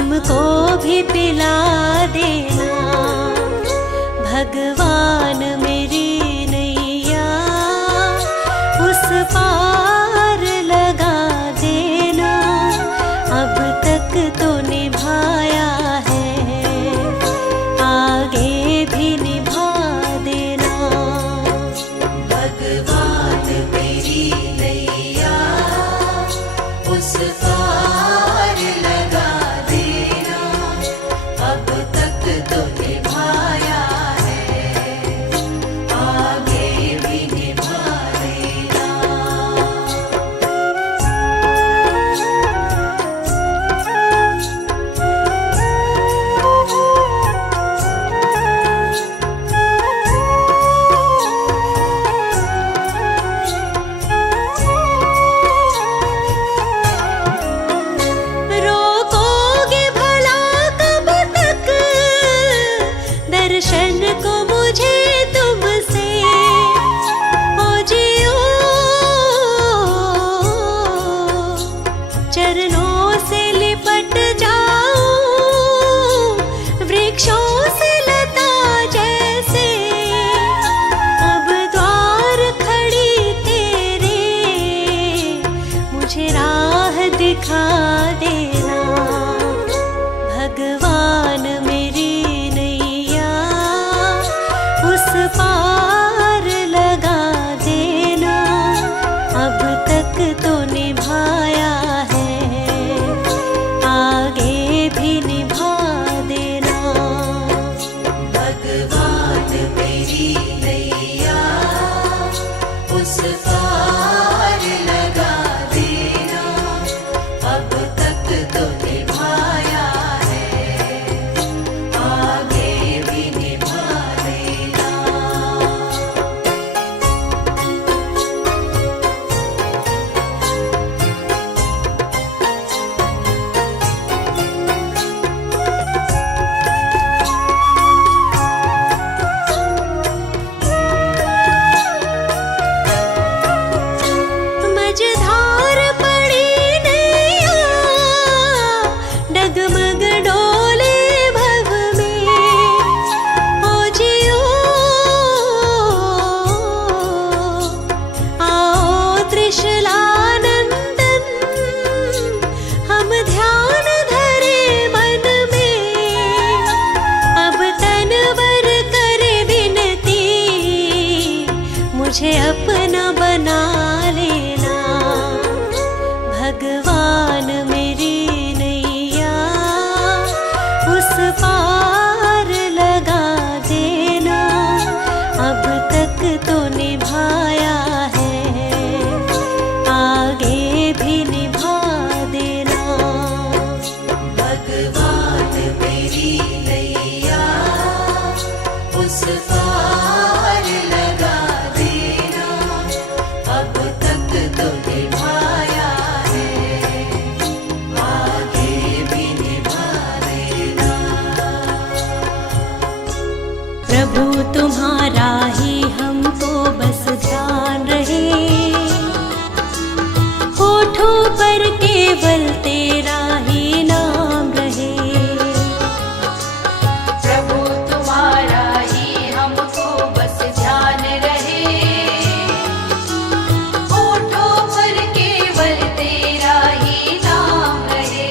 हमको भी पिला देना। भगवान मेरी नैया उस पार लगा देना। अब तक तो निभाया है, आगे भी निभा देना। भगवान मेरी नैया उस पार लगा देना। अब तक तो निभाया है, आगे भी निभा देना। रोकोगे भला कब तक दर्शन को मुझे तुमसे? ओ जियो चरणों से लिपट जाऊं, वृक्षों से लता जैसे। अब द्वार खड़ी तेरे, मुझे राह दिखा देना। भगवान मेरी नैया उस पार लगा देना। अब तक तो निभाया है, आगे भी निभा देना। भगवान मेरी नैया उस पार लगा देना। अब तक तो निभाया है, आगे भी निभा देना। मझधार पड़ी नैया, डगमग डोले भव में। ओ जियो आओ त्रिशलानंदन, हम ध्यान धरे मन में। अब तनवर करे विनती, मुझे अपना बना लेना। भगवान मेरी नैया उस पार लगा देना। अब तक तो निभाया है, आगे भी निभा देना। भगवान मेरी नैया उस पार लगा देना। अब तक तो निभाया है, आगे भी निभा देना। प्रभु तुम्हारा ही हमको बस ध्यान रहे, होठों पर केवल तेरा ही नाम रहे। प्रभु तुम्हारा ही हमको बस ध्यान रहे, होठों पर केवल तेरा ही नाम रहे।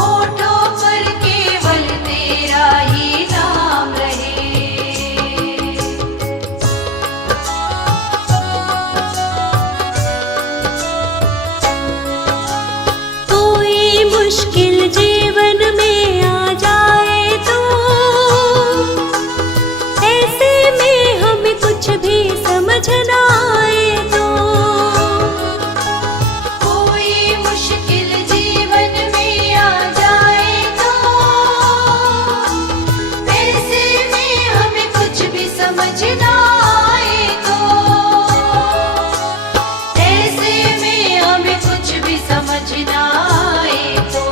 होठों पर केवल तेरा ही नाम रहे। कोई मुश्किल जीवन में आ जाए तो ऐसे में हमें कुछ भी समझ ना आए तो। कोई मुश्किल जीवन में आ जाए तो ऐसे में हमें कुछ भी समझ ना आए तो। ऐसे में हमें कुछ भी समझ ना आए तो।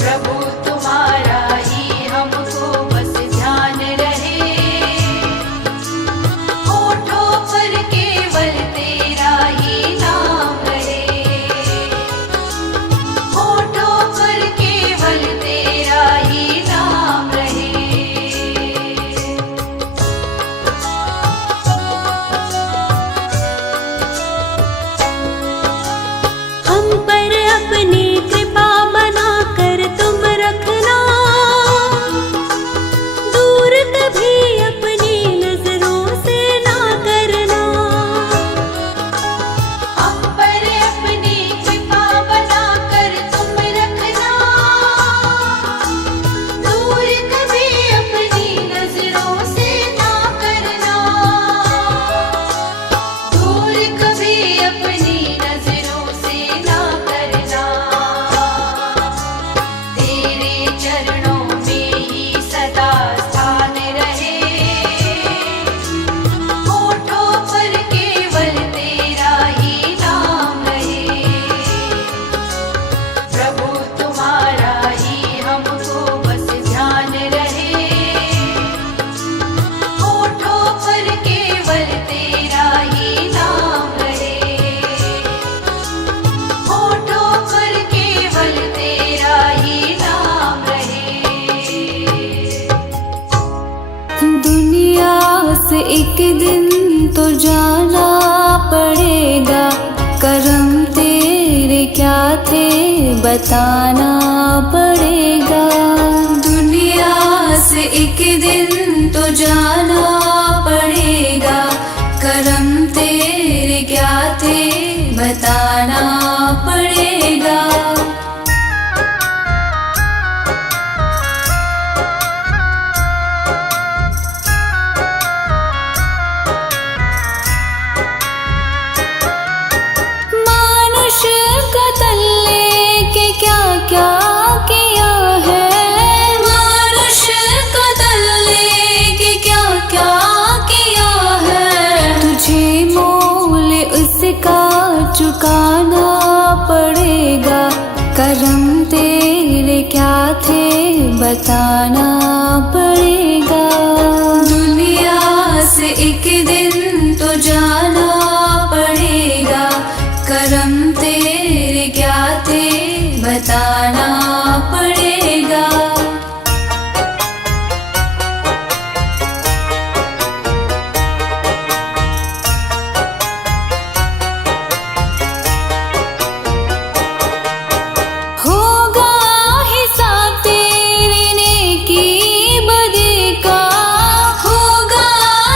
प्रभु तुम्हारा ही हमको बस ध्यान रहे, होठों पर केवल तेरा ही नाम रहे, होठों पर केवल तेरा ही नाम रहे। हम पर अपनी कृपा बनाकर तुम रखना, दूर कभी अपनी नजरों से ना करना। हम पर अपनी कृपा बनाकर तुम रखना, दूर कभी अपनी नजरों से ना करना, दूर कभी अपनी नजरों से ना करना। तेरे चरणों में ही सदा स्थान रहे, होठों पर केवल तेरा ही नाम रहे, प्रभु तुम्हारा ही हमको बस ध्यान रहे, होठों पर केवल तेरा ही नाम रहे, होठों पर केवल तेरा ही नाम रहे। दुनिया से एक दिन तो जाना पड़ेगा, करम तेरे क्या थे बताना पड़ेगा। दुनिया से एक दिन तो जाना पड़ेगा, करम तेरे क्या थे बताना पड़ेगा। मानुष का तन लेके क्या क्या किया है, मानुष का तन लेके क्या क्या किया है। तुझे मोल उसका चुकाना पड़ेगा, करम तेरे क्या थे बताना पड़ेगा। दुनिया से एक दिन तो जाना पड़ेगा, करम तेरे क्या थे बताना पड़ेगा। होगा हिसाब तेरे नेकी बदी का, होगा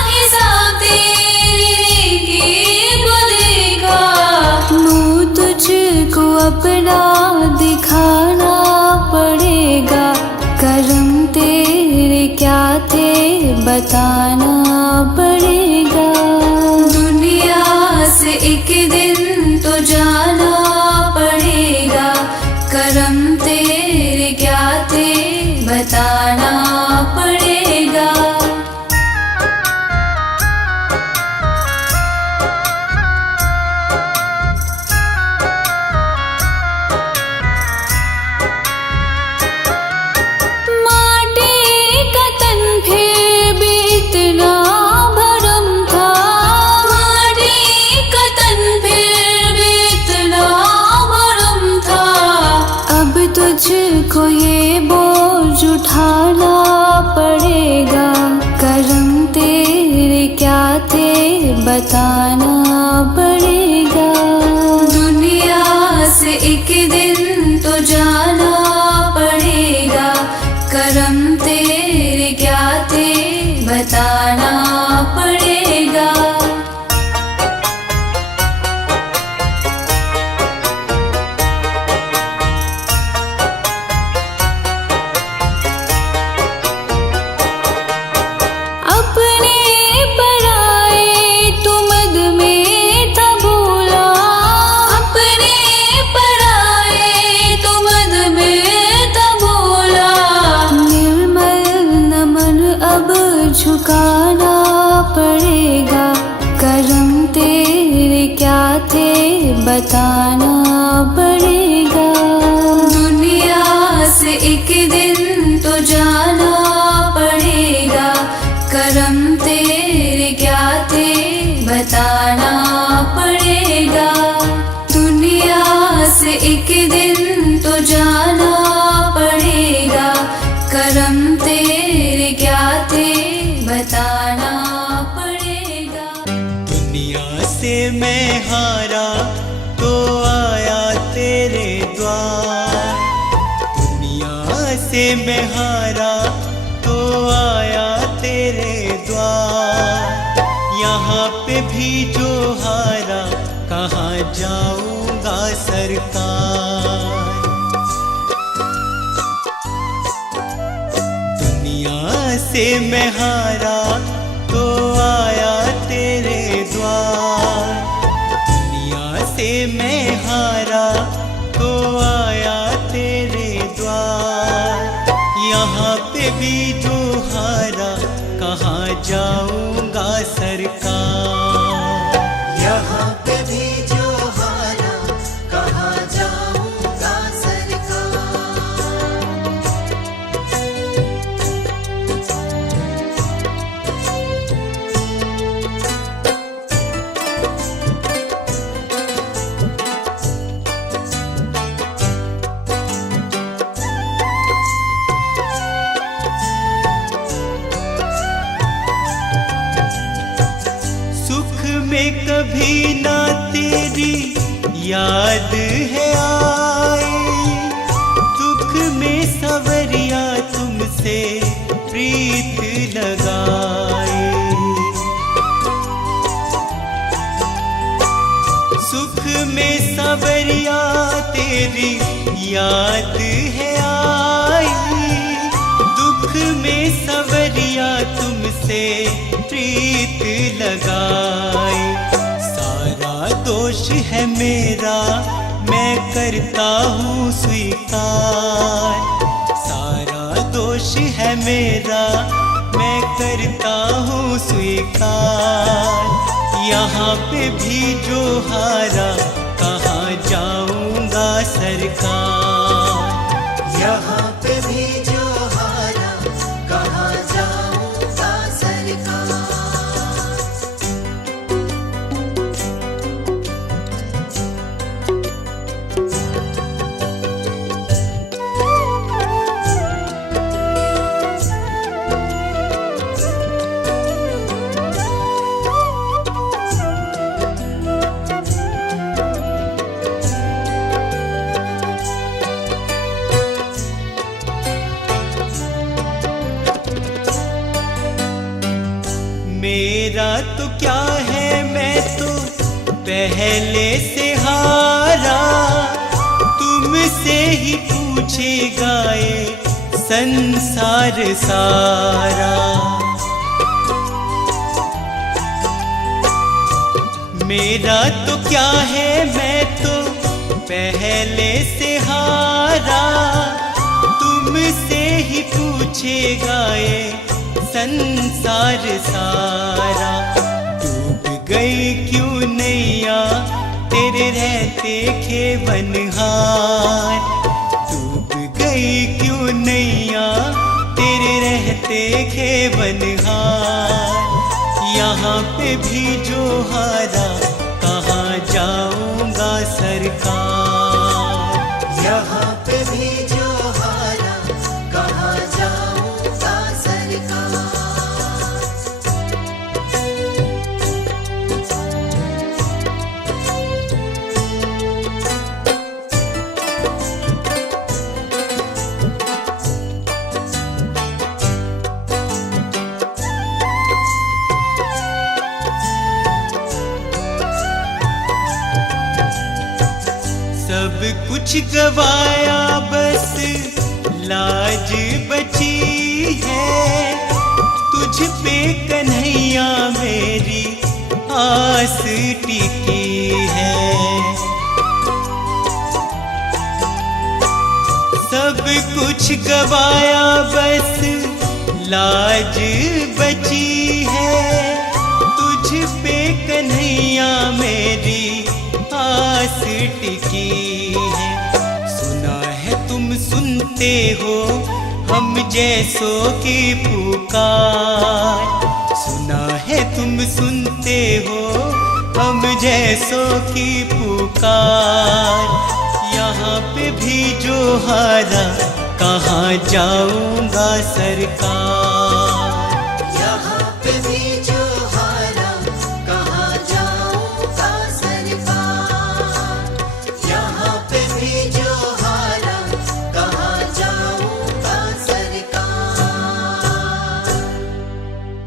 हिसाब तेरे नेकी बदी का। मुँह तुझको अपना दिखाना पड़ेगा, करम तेरे क्या थे बताना पड़ेगा। दुनिया से एक दिन तो जाना पड़ेगा, करम तेरे क्या थे बताना पड़ेगा। माटी का तन फिर भी इतना दिन तो जाना पड़ेगा, करम तेरे क्या थे बताना पड़ेगा। दुनिया से एक दिन तो जाना पड़ेगा, करम तेरे क्या थे बताना पड़ेगा। दुनिया से मैं हारा तो आया तेरे द्वार, दुनिया से मैं हारा तो आया तेरे द्वार। यहाँ पे भी जो हारा कहाँ जाऊँगा सरकार। दुनिया से मैं हारा तो आया तेरे द्वार, दुनिया से मैं हारा तो आया तेरे द्वार। यहाँ पे भी जो हारा कहाँ जाऊँगा सरकार। यहाँ पे भी जो हारा कहाँ जाऊँगा सरकार। सुख में कभी ना तेरी याद है आई, दुख में सवरिया तुमसे प्रीत लगाई। सुख में सवरिया तेरी याद है आई, दुख में सवरिया तुमसे प्रीत लगाई। सारा दोष है मेरा मैं करता हूँ स्वीकार, सारा दोष है मेरा मैं करता हूँ स्वीकार। यहाँ पे भी जो हारा कहाँ जाऊँगा सरकार। यहाँ पे भी जो हारा कहाँ जाऊँगा सरकार। मेरा तो क्या है मैं तो पहले से हारा, तुमसे ही पूछेगा ये संसार सारा। मेरा तो क्या है मैं तो पहले से हारा, तुमसे ही पूछेगा ये संसार सारा। डूब गई क्यों नैया तेरे रहते खेवनहार, डूब गई क्यों नैया तेरे रहते खेवनहार। यहाँ पे भी जो हारा कहाँ जाऊँगा सरकार। यहाँ पे भी जो हारा कहाँ जाऊँगा सरकार। सब कुछ गवाया बस लाज बची है, तुझ पे कन्हैया मेरी आस टिकी है। सब कुछ गवाया बस लाज बची है, तुझ पे कन्हैया मेरी आस टिकी है। सुना है तुम सुन सुनते हो हम जैसों की पुकार। सुना है तुम सुनते हो हम जैसों की पुकार। यहाँ पे भी जो हारा कहाँ जाऊंगा सरकार। यहाँ पे भी जो हारा कहाँ जाऊंगा सरकार। यहाँ पे भी जो हारा कहाँ जाऊंगा सरकार।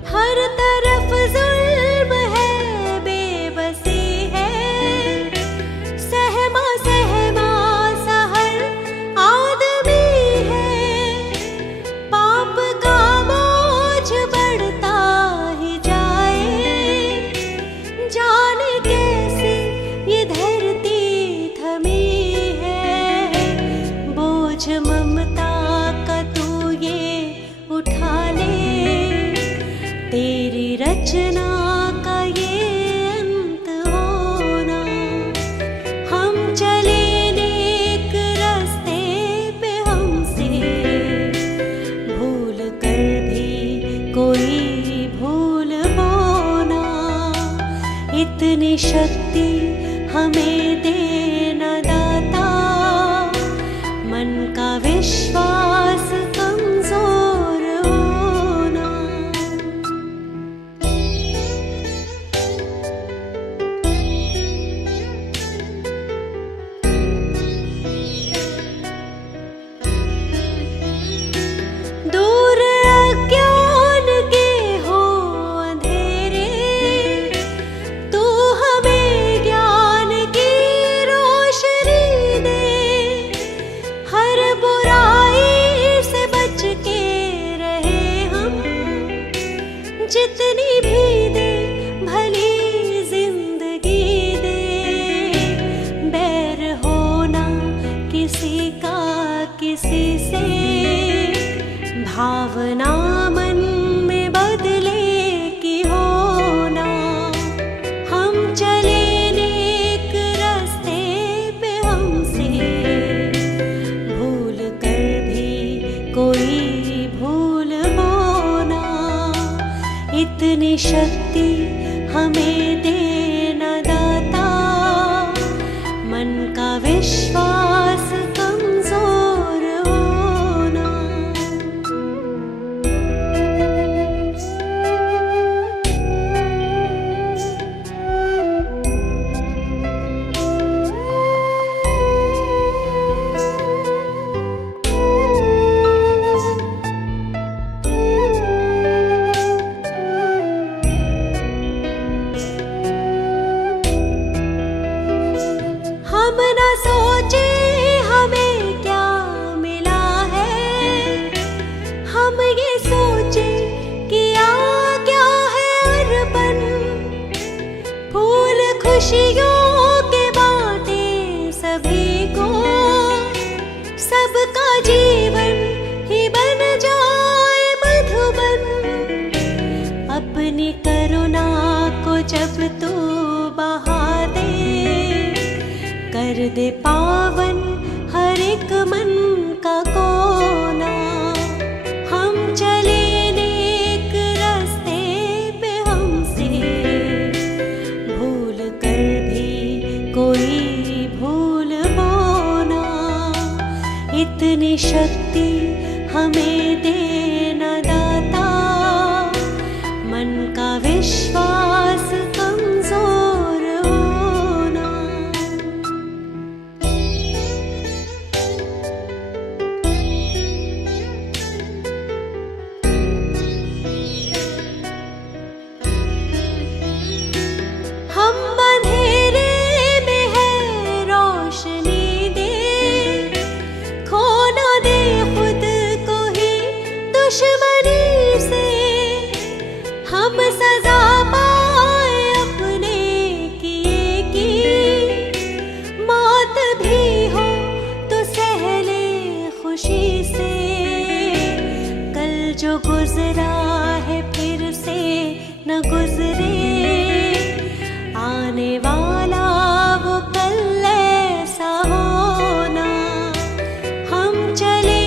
हर तरफ जुल्म है, बेबसी है, सहमा सहमा सा हर आदमी है। पाप का बोझ बढ़ता ही जाए, जाने कैसे ये धरती थमी है। बोझ ममता का तू ये उठा ले, तेरी रचना का ये अंत होना। हम चले नेक रास्ते पे, हमसे भूल कर भी कोई भूल होना। इतनी शक्ति हमें देना दाता, मन का विश्वास कमजोर होना। दूर अज्ञान के हो अंधेरे, तू हमें ज्ञान की रोशनी दे। हर बुराई से बच के रहे हम, जितनी भी दे भली जिंदगी दे। बैर होना किसी का किसी से, भावना मन में बदले की होना। हम चले नेक रास्ते पे, हमसे भूल कर भी कोई भूल होना। इतनी शक्ति हमें देना दाता, मन का विश्वास कमजोर होना। हम न सोचे हमें क्या मिला है, हम ये सोचे किया क्या है अर्पण। फूल खुशियों के बांटे सभी को, सबका जीवन ही बन जाए मधुबन। अपनी करुणा को जब तू बहा दे, कर दे पावन हर एक मन का कोना। हम चले नेक रास्ते पे, हमसे भूल कर भी कोई भूल होना। इतनी शक्ति हमें देना दाता, मन का विश्वास कमजोर होना। हम अंधेरे में है रोशनी दे, खो ना दे खुद को ही दुश्मनी से। हम सजा पाए अपने किए की, मौत भी हो तो सह ले खुशी से। कल जो गुजरा है फिर से न गुजरे, आने वाला वो कल ऐसा होना। हम चले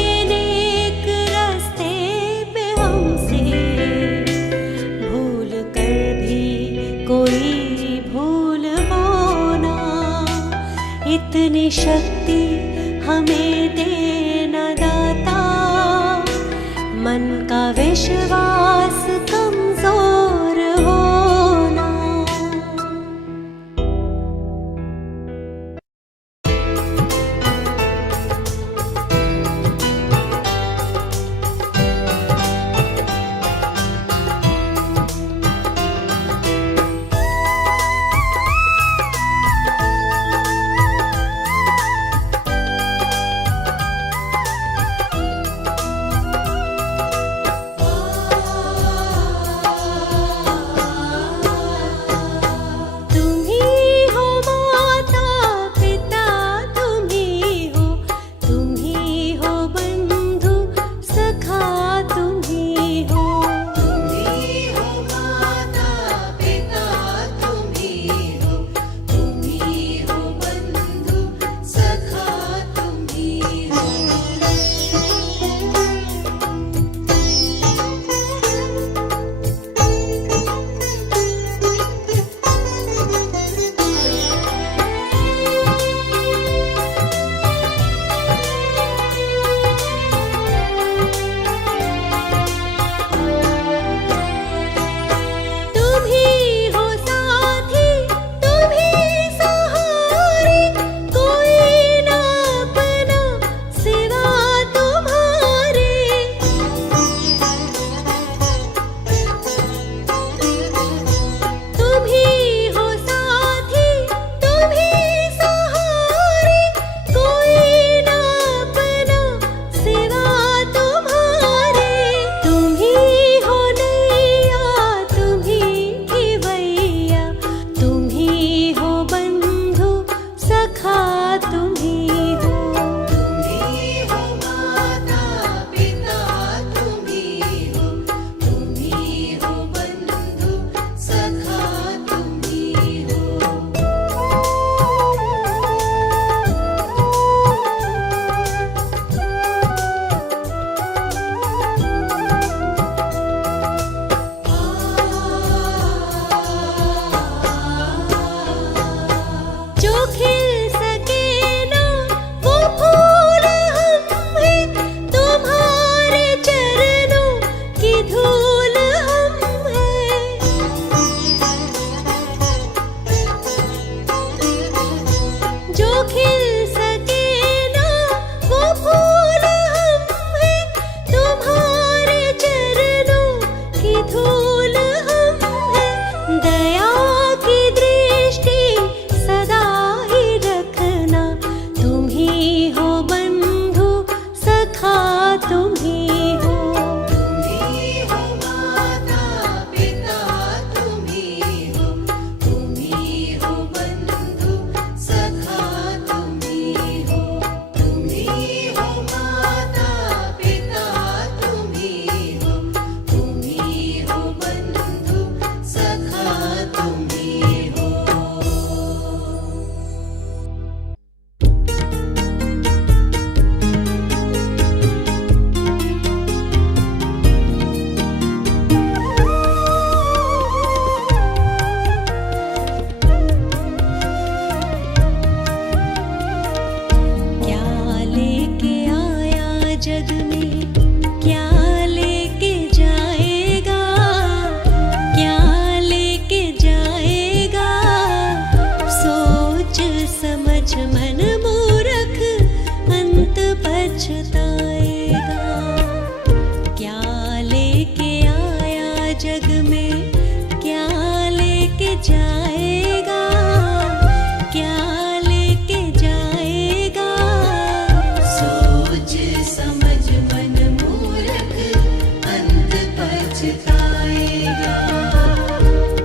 पछताएगा।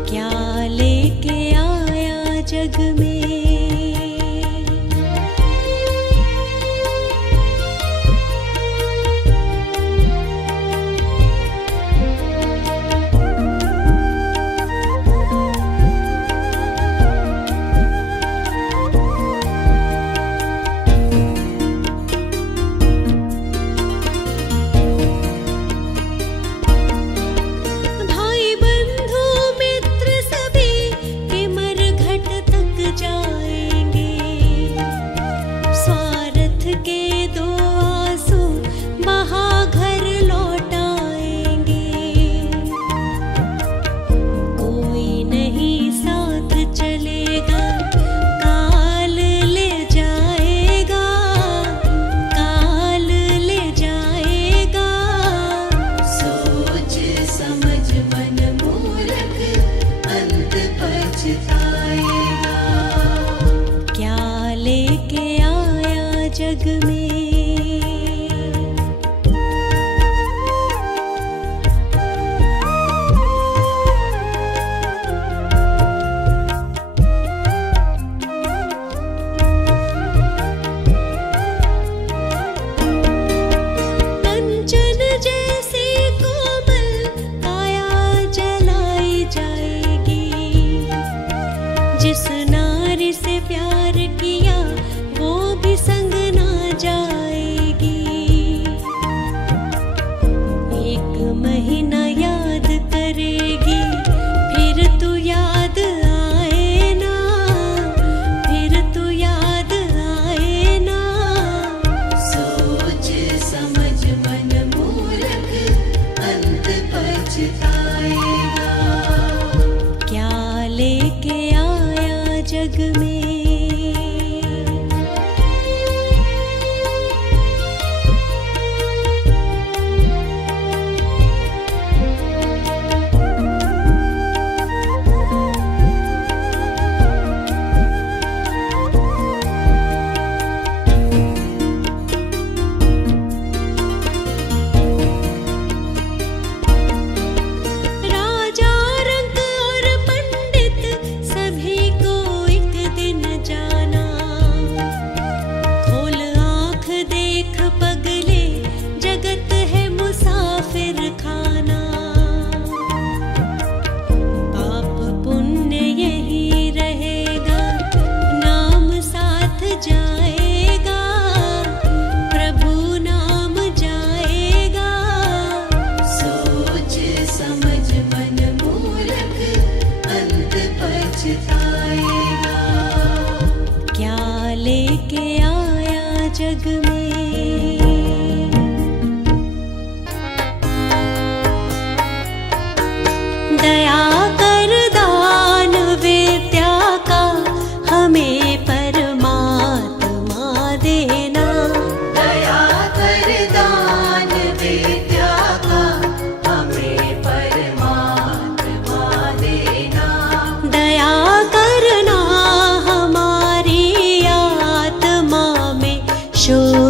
क्या लेके आया जग में जग में कंचन जैसे कोमल काया जलाई जाएगी। जिस नारी से प्यार किया वो भी संग ना जाएगी। एक महीना याद करेगी फिर तू याद आए ना, फिर तू याद आए ना। सोच समझ मन मूर्ख अंत पछताएगा। क्या लेके आया जग में क्या लेके आया जग में। दया कर दान विद्या का हमें परमात्मा देना। दया कर दान विद्या का हमें परमात्मा देना। दया करना हमारी आत्मा में शोर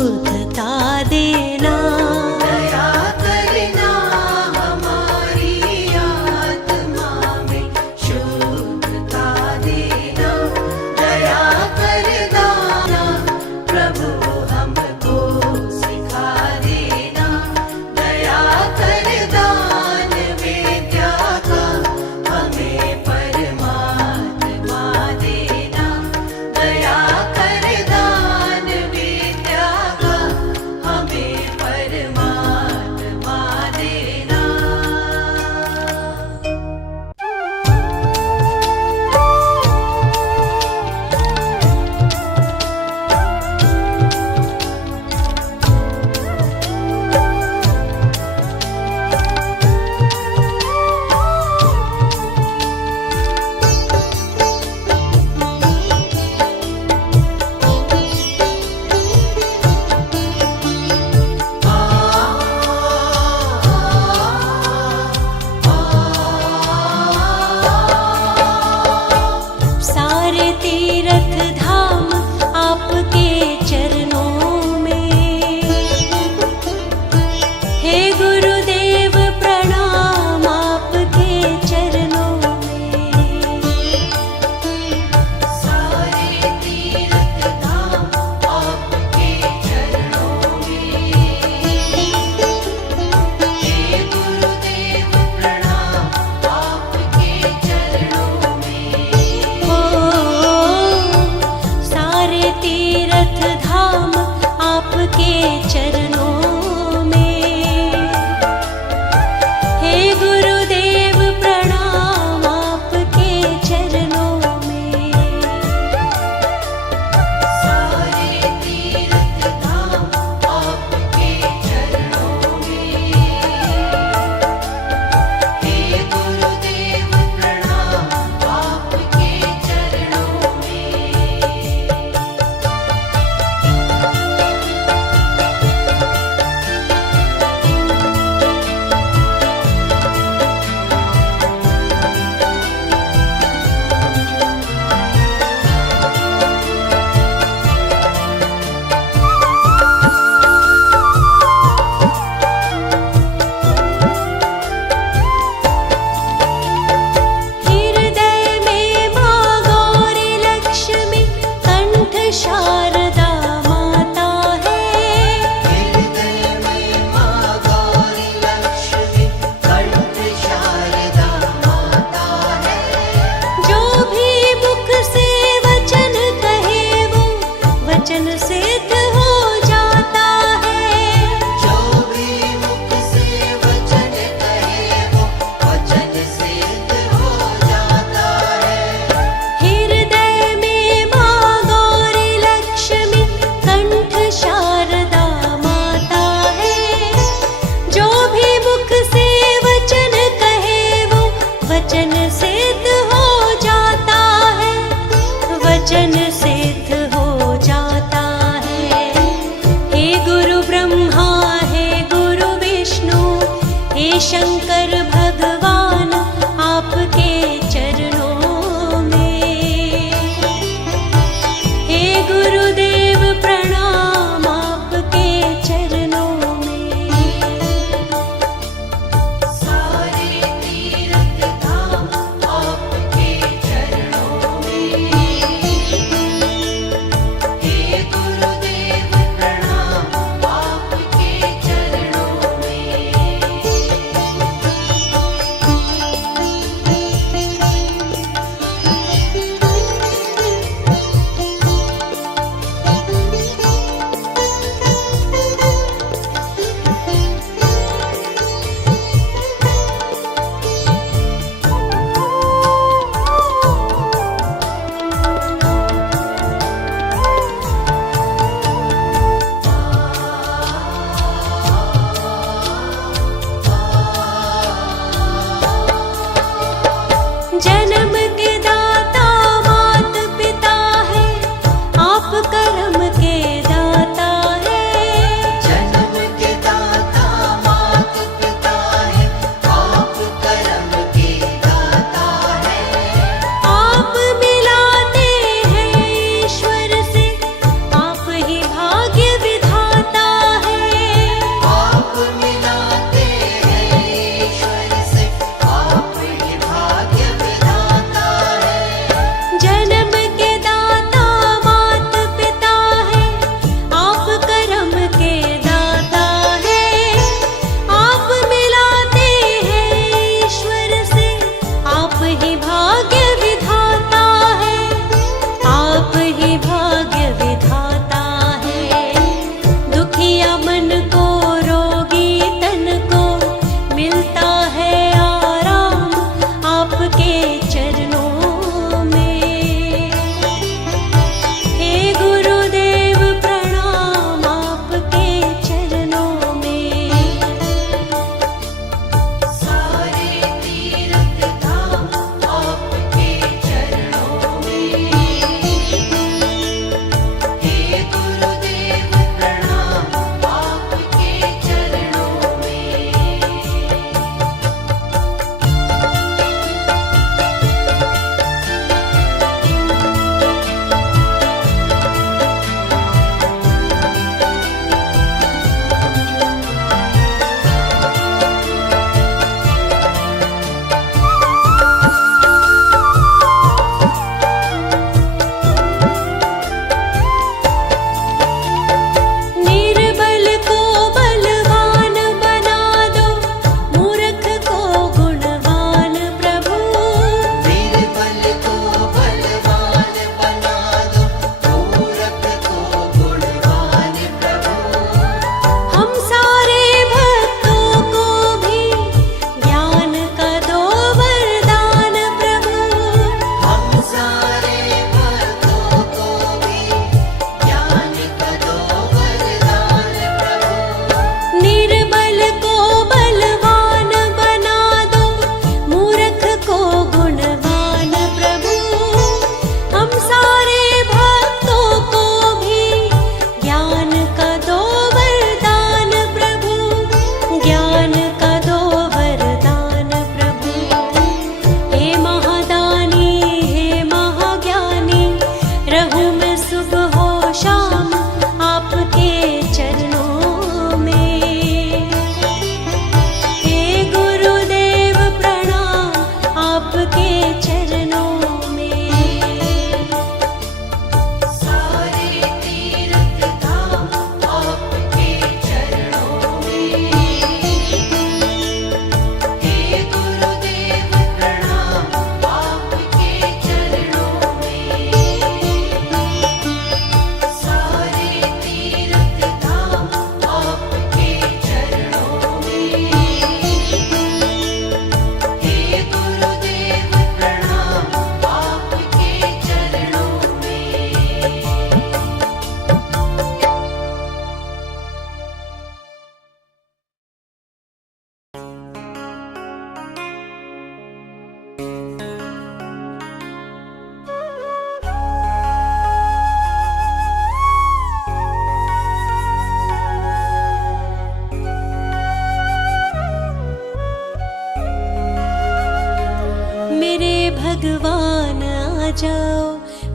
भगवान आ जाओ,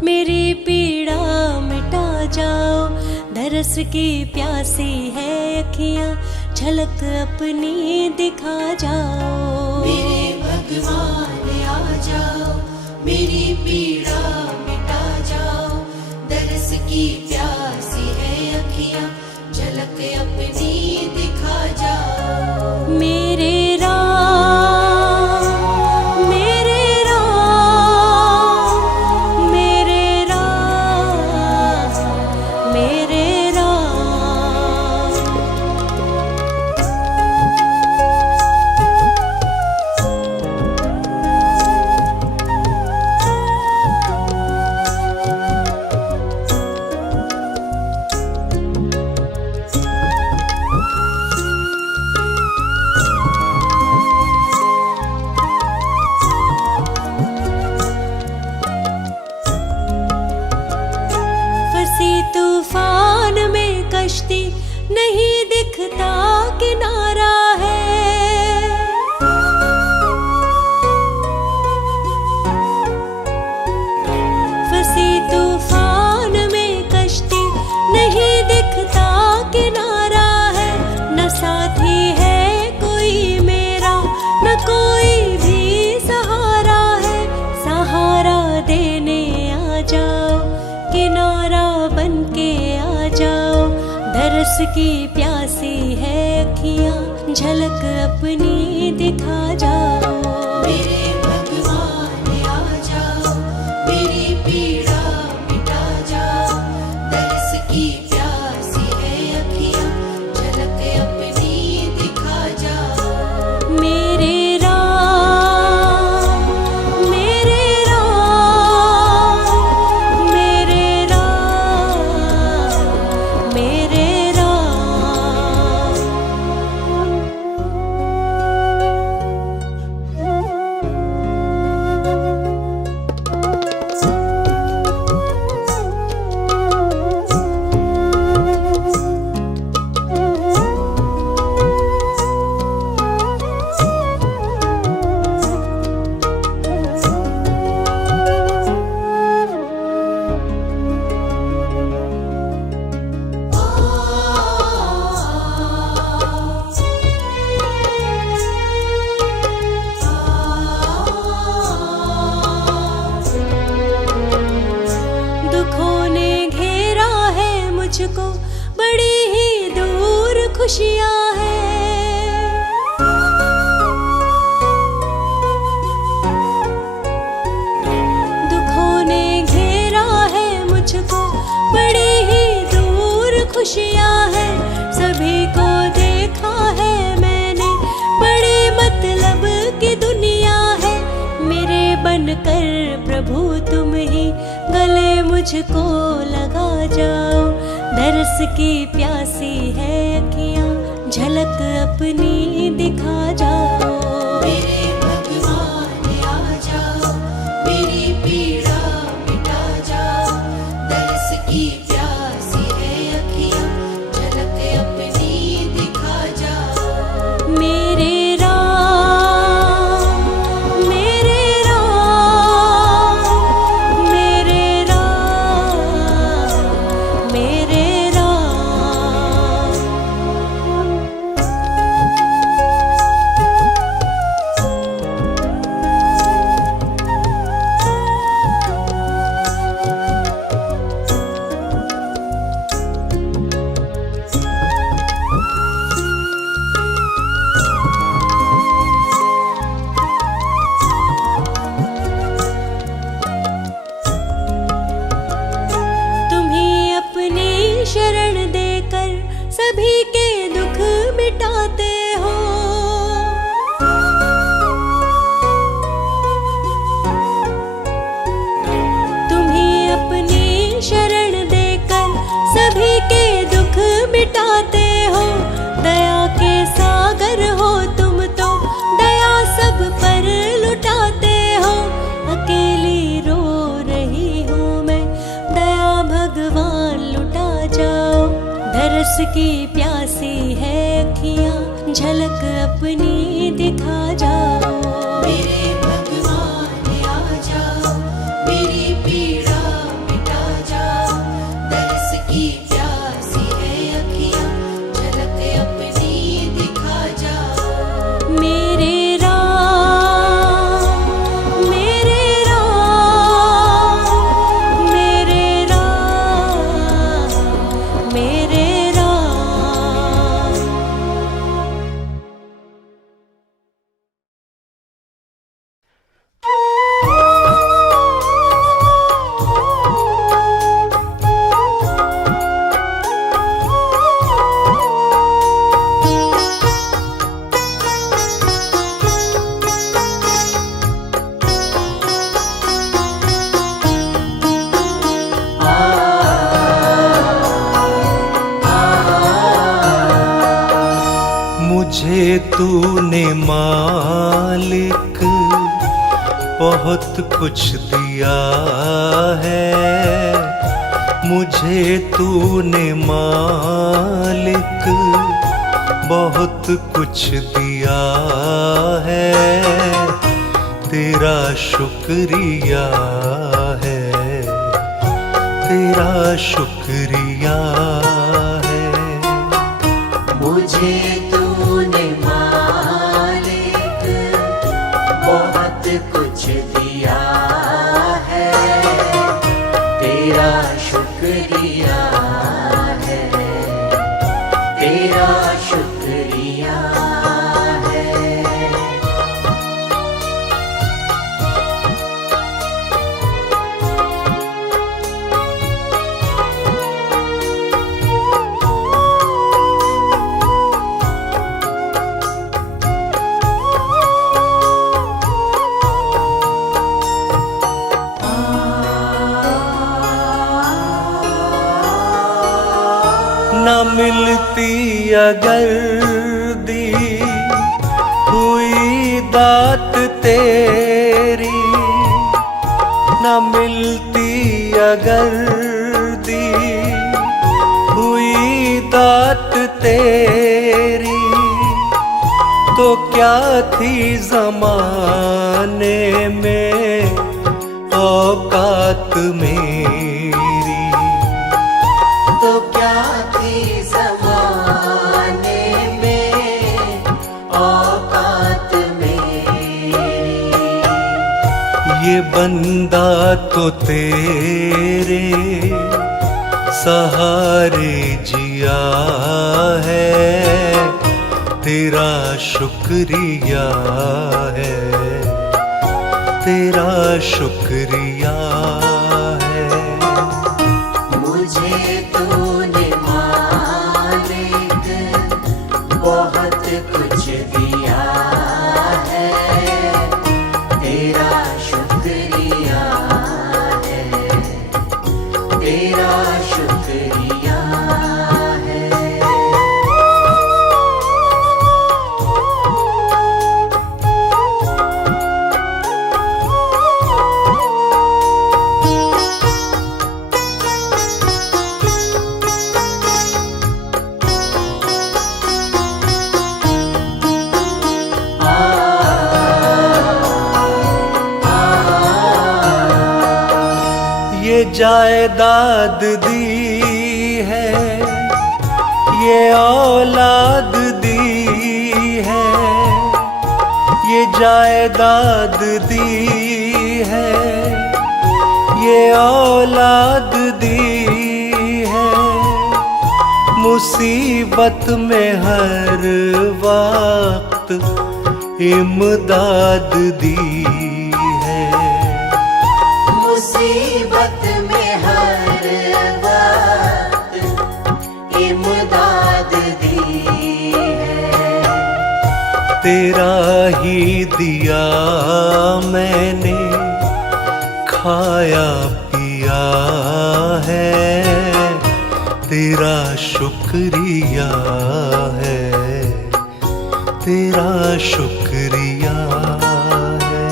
मेरी पीड़ा मिटा जाओ। दरस की प्यासी है अखियाँ, झलक अपनी दिखा जाओ। मेरे भगवान आ जाओ, मेरी पीड़ा मिटा जाओ। दरस की प्यासी है अखियाँ, झलक अपनी दिखा जाओ। मेरे राम, मेरे राम, मेरे राम, मेरे राम। फंसी तूफान में कश्ती, नहीं दिखता किनारा है। फंसी तूफान में कश्ती, नहीं दिखता किनारा है। न साथी है कोई मेरा, न कोई भी सहारा है। सहारा देने आ जाओ, किनारा बन के आ जाओ। दरस की प्यासी है अखियाँ, झलक अपनी दिखा जाओ। मेरे भगवान आ जाओ, मेरी पीड़ा मिटा जाओ। दरस की प्यासी है अखियाँ, झलक अपनी दिखा जाओ। मेरे राम, मेरे राम, मेरे राम, मेरे राम। दुखों ने घेरा है मुझको, बड़ी ही दूर खुशियाँ हैं। दुखों ने घेरा है मुझको, बड़ी ही दूर खुशियाँ हैं। सभी को देखा है मैंने, बड़ी मतलब की दुनिया है। मेरे बनकर प्रभु तुम ही गले मुझको लगा जाओ। दरस की प्यासी है अखियाँ, झलक अपनी दिखा जाओ। मेरे भगवान आ जाओ, मेरी पीड़ा मिटा जाओ। दरस की प्यासी है अखियाँ, झलक अपनी दिखा जाओ। मेरे राम, मेरे राम, मेरे राम, मेरे राम। तुम्हीं अपनी शरण देकर सभी के दुख मिटाते हो। तुम्हीं अपनी शरण देकर सभी के दुख मिटाते हो। दया के सागर हो तुम तो, दया सब पर लुटाते हो। अकेली रो रही हूँ मैं, दया भगवान लुटा जाओ। दरस की प्यासी है अखियाँ, झलक अपनी दिखा जाओ। मेरे भगवान आ जाओ, तूने मालिक बहुत कुछ दिया है, मुझे तूने मालिक बहुत कुछ दिया है। तेरा शुक्रिया है, तेरा शुक्रिया है। मुझे तूने मालिक बहुत कुछ दिया है, तेरा शुक्रिया है, तेरा शुक्रिया है। न मिलती अगर दी हुई दात तेरी, न मिलती अगर दी हुई दात तेरी, तो क्या थी ज़माने में औकात मेरी। तो क्या थी ज़माने में औकात मेरी। ये बंदा तो तेरे सहारे जिया है, तेरा शुक्रिया है, तेरा शुक्रिया है। मुझे तूने मालिक बहुत कुछ दिया है, तेरा शुक्रिया है, तेरा शुक्रिया है। ये जायदाद दी है, ये औलाद दी है, ये जायदाद दी है, ये औलाद दी है। मुसीबत में हर वक्त इमदाद दी है। मुसीबत में हर वक्त इमदाद दी है। तेरा ही दिया मैंने खाया पिया है, तेरा शुक्रिया है, तेरा शुक्रिया है।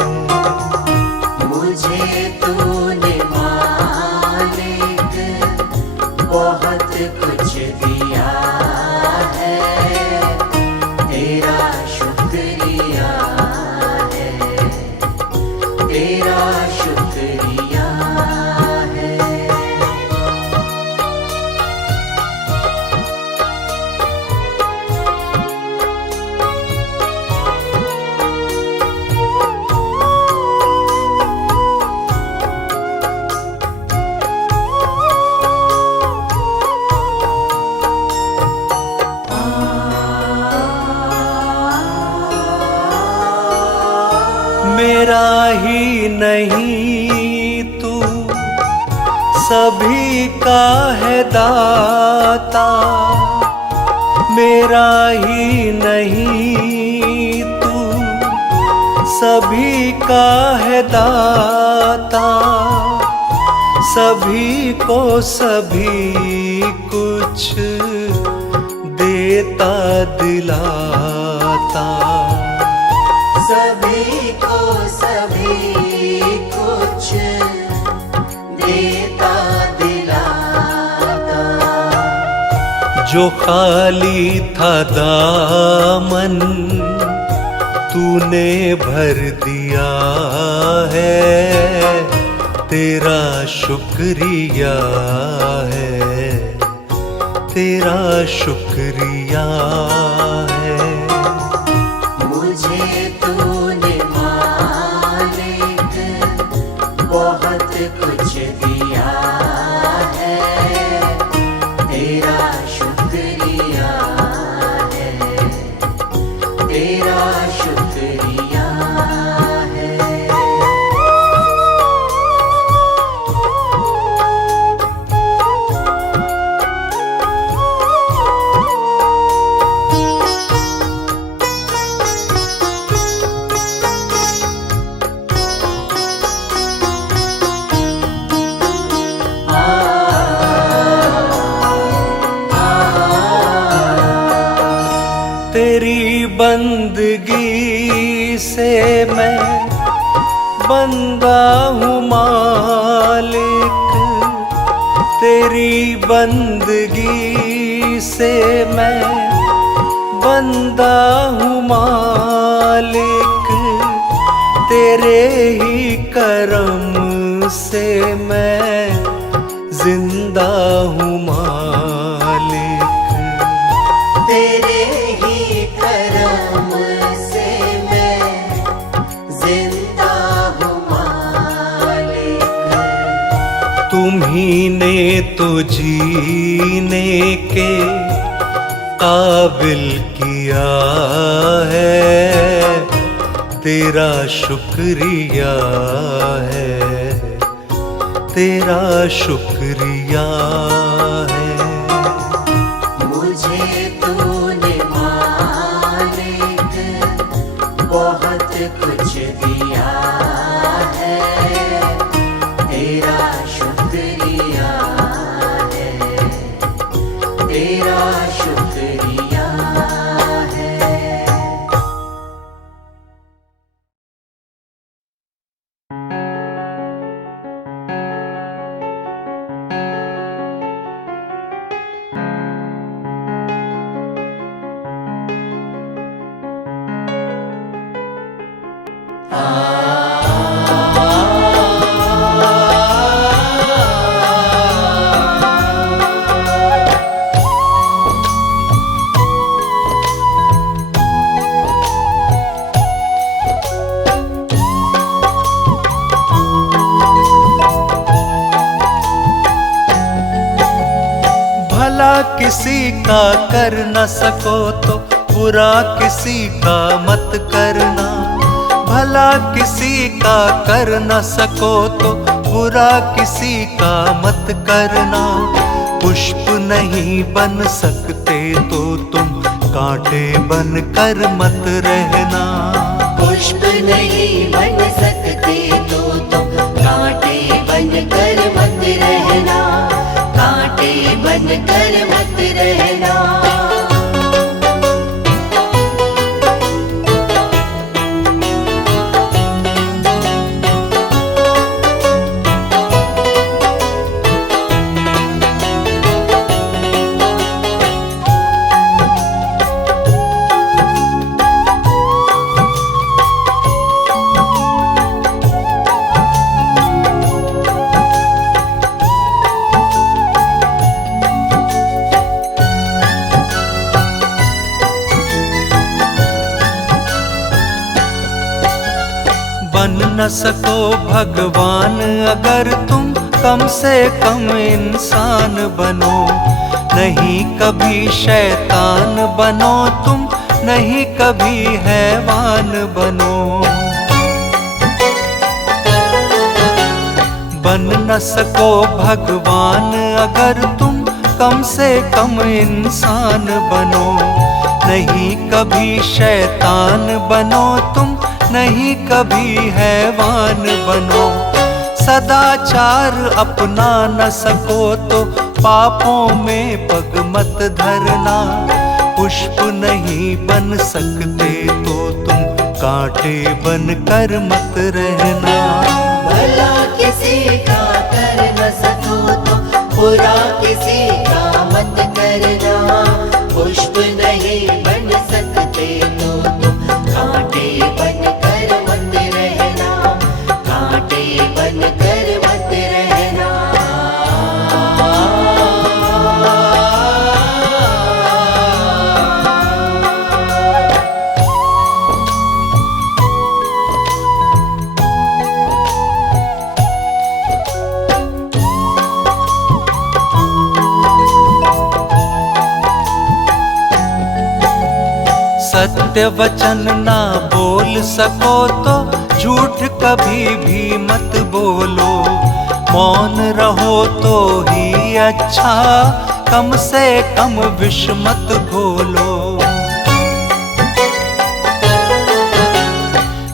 मुझे तूने मालिक बहुत कुछ दिया है, तेरा शुक्रिया है, तेरा शुक्रिया है। मेरा ही नहीं तू सभी का है दाता, मेरा ही नहीं तू सभी का है दाता। सभी को सभी कुछ देता दिलाता। दाता। सभी को सभी कुछ देता दिलाता। जो खाली था दामन तूने भर दिया है, तेरा शुक्रिया है, तेरा शुक्रिया है। मुझे तूने मालिक बहुत कुछ दिया है, तेरा शुक्रिया है, तेरा शुक्रिया है। तेरी बंदगी से मैं बंदा हूँ मालिक, तेरी बंदगी से मैं बंदा हूँ मालिक, तेरे ही करम से मैं जिंदा हूँ मालिक। तेरे ही करम से मैं जिंदा हूँ मालिक। तुम्ही ने तो जीने के काबिल किया है, तेरा शुक्रिया है, तेरा शुक्रिया है। मुझे तूने मालिक बहुत कुछ दिया है, तेरा शुक्रिया है, तेरा शुक्रिया है। भला किसी का कर न सको तो बुरा किसी का मत करना, भला किसी का कर न सको तो बुरा किसी का मत करना। पुष्प नहीं बन सकते तो तुम कांटे बन कर मत रहना। पुष्प नहीं बन सकते तो तुम कांटे बन कर मत रहना, कांटे बन कर मत रहना। बन न सको भगवान अगर तुम कम से कम इंसान बनो, नहीं कभी शैतान बनो तुम, नहीं कभी हैवान बनो। बन न सको भगवान अगर तुम कम से कम इंसान बनो, नहीं कभी शैतान बनो तुम, नहीं कभी हैवान बनो। सदाचार अपना न सको तो पापों में पग मत धरना, पुष्प नहीं बन सकते तो तुम कांटे बन कर मत रहना। भला किसी का कर न सको तो बुरा किसी का मत करना। पुष्प नहीं बन सकते तो तुम कांटे बन कर मत रहना। कांटे बन कर मत रहना। सत्य वचन ना बोल सको तो झूठ कभी भी मत बोलो। मौन रहो तो ही अच्छा, कम से कम विष मत घोलो।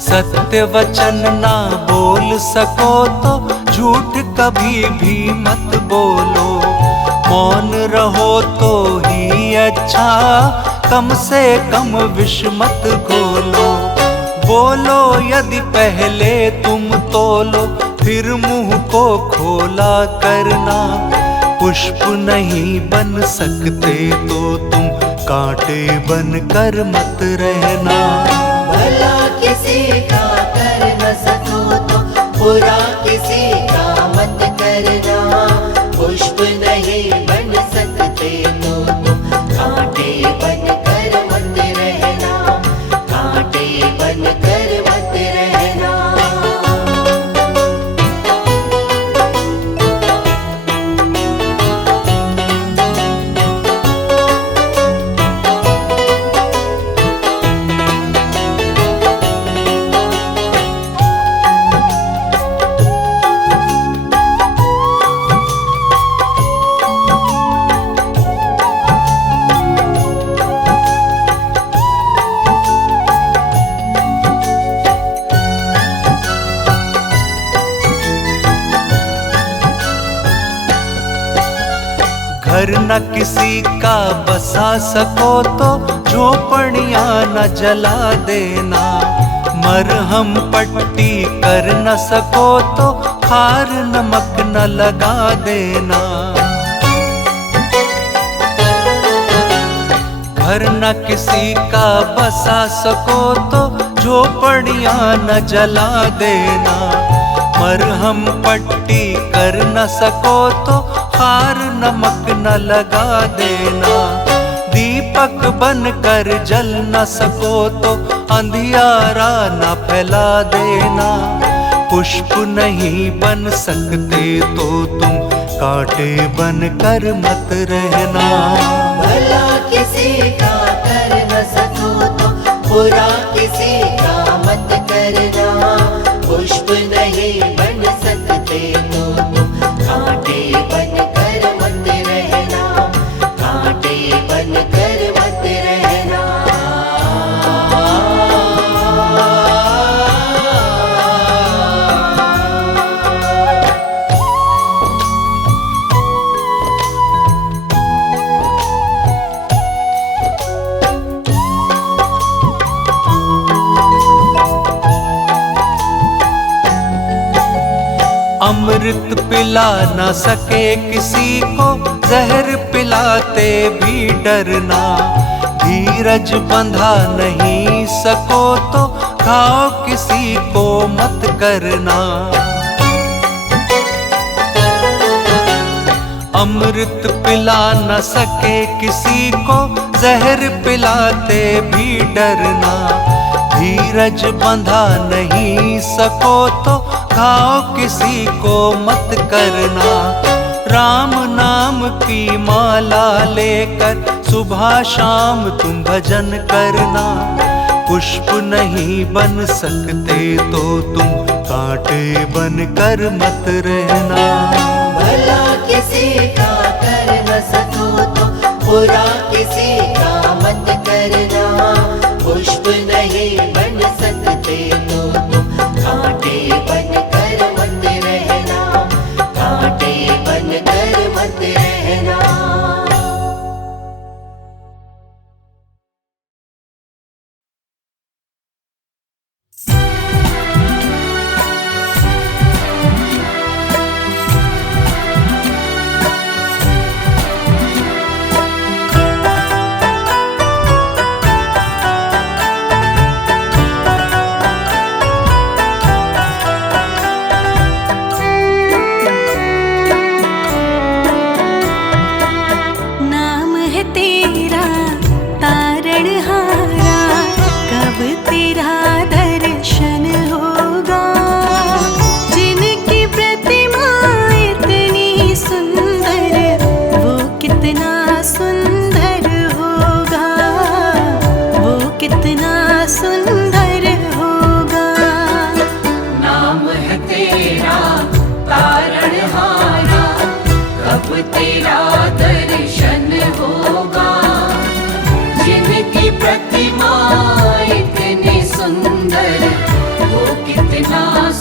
सत्य वचन ना बोल सको तो झूठ कभी भी मत बोलो। मौन रहो तो ही अच्छा, कम से कम विष मत घोलो। बोलो यदि पहले तुम तोलो, फिर मुंह को खोला करना। पुष्प नहीं बन सकते तो तुम कांटे बन कर मत रहना। भला किसी का कर न सको तो बुरा किसी का मत करना। पुष्प नहीं बन सकते तो तुम कांटे बन कर मत रहना। कांटे बन कर मत रहना। घर न किसी का बसा सको तो झोपड़ियां न जला देना। मरहम पट्टी कर न सको तो खार नमक न लगा देना। घर न किसी का बसा सको तो झोपड़ियां न जला देना। मरहम पट्टी कर न सको तो खार नमक न लगा देना। दीपक बन कर जल न सको तो अंधियारा न फैला देना। पुष्प नहीं बन सकते तो तुम कांटे बन कर मत रहना। भला किसी का कर न सको तो बुरा किसी का मत करना। पुष्प नहीं बन सकते तो तुम कांटे बन कर मत रहना। कांटे बन कर मत रहना। अमृत पिला न सके किसी को, जहर पिलाते भी डरना। धीरज बंधा नहीं सको तो घाव किसी को मत करना। अमृत पिला न सके किसी को, जहर पिलाते भी डरना। धीरज बंधा नहीं सको तो घाव किसी को मत करना। राम नाम की माला लेकर सुबह शाम तुम भजन करना। पुष्प नहीं बन सकते तो तुम कांटे बन कर मत रहना। भला किसी का कर न सको तो बुरा किसी का मत करना। पुष्प नहीं बन सकते तो तुम कांटे बन कर मत रहना। कांटे बन कर मत रहना।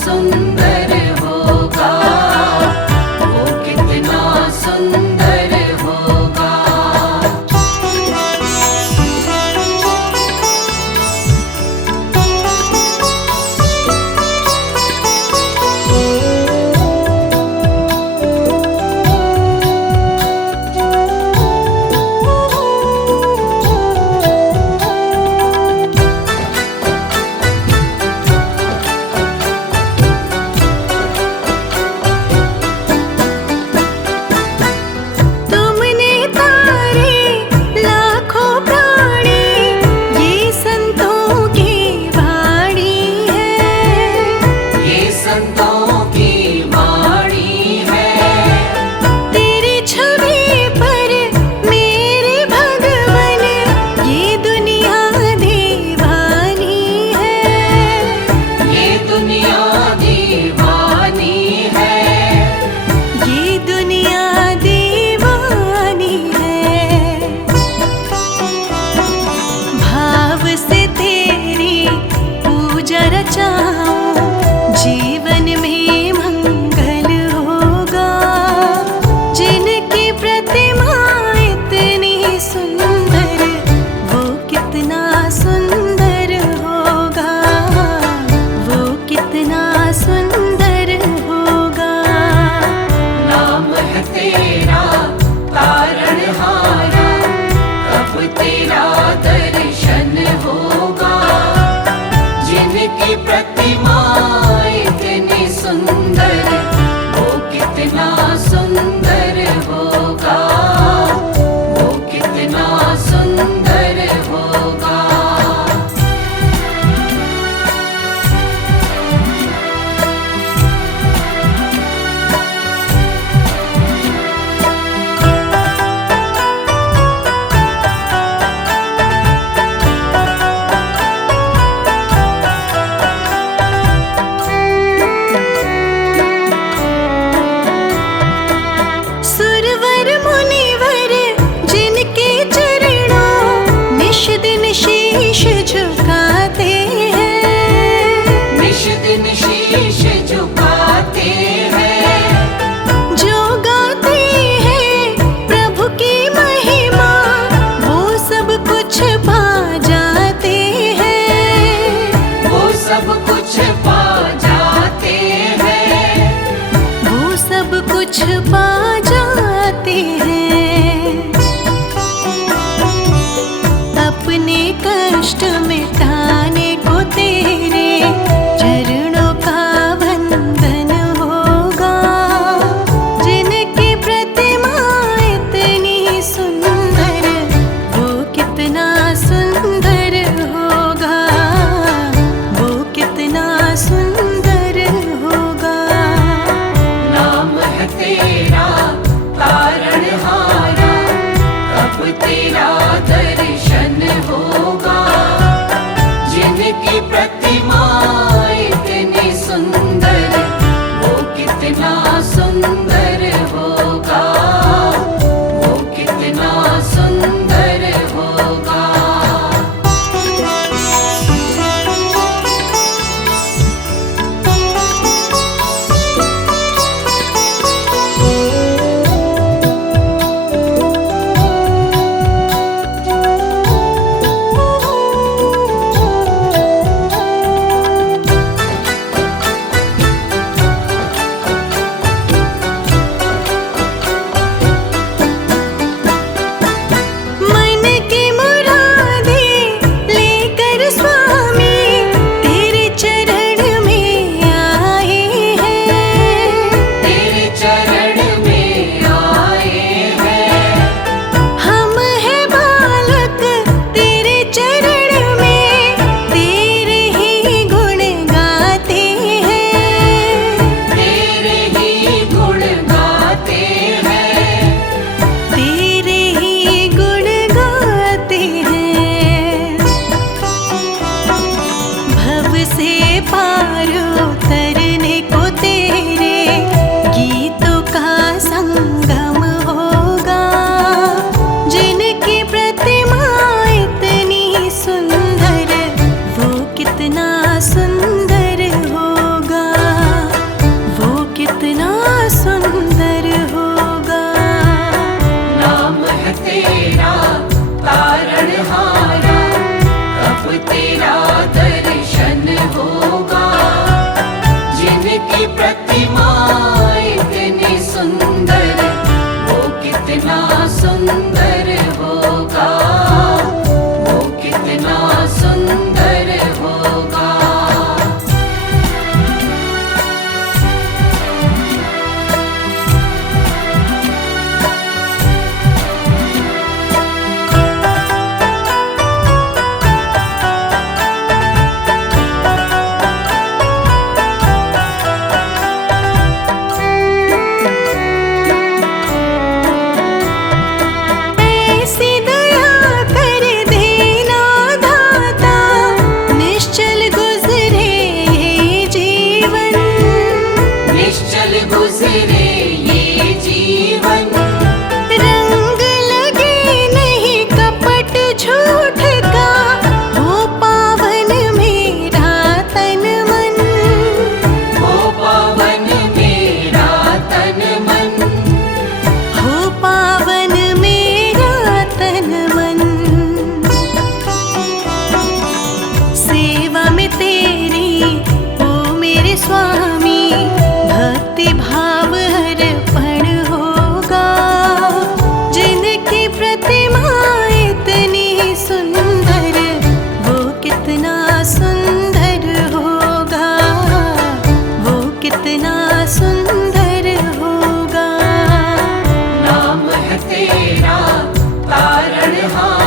सुंदर होगा, वो कितना सुंदर होगा। तुमने तारे लाखों प्राणी, ये संतों की वाणी है, ये संतों की वाणी है। तेरी छवि पर मेरे भगवन, ये दुनिया दीवानी है, ये दुनिया दीवानी है, ये दुनिया दीवानी है। भाव से तेरी पूजा रचाऊं, जीवन में मंगल होगा। जिनकी प्रतिमा इतनी सुंदर, वो कितना सुंदर होगा, वो कितना सुंदर होगा। नाम है तेरा तारणहारा, कब तेरा दर्शन होगा। जिनकी प्रतिमा इतनी सुंदर, वो कितना सुंदर होगा, वो कितना सुंदर होगा। सुरवर मुनिवर जिनके चरणों निश दिन शीश झुकाते हैं, निश दिन शीश झुकाते हैं। जो गाते हैं प्रभु की महिमा, वो सब कुछ पा जाते हैं, वो सब कुछ पा जाते हैं, वो सब कुछ पा जाते हैं। अपने कष्ट मिटाने को तेरे चरणों का वंदन होगा। जिनकी प्रतिमा इतनी सुंदर, वो कितना सुंदर होगा, वो कितना सुंदर होगा। नाम है तेरा तारणहारा, कब तेरा दर्शन होगा। जिनकी प्रतिमा इतनी सुंदर, वो कितना सुंदर होगा, वो कितना सुंदर होगा। कितना सुंदर होगा। तेरा तारणहार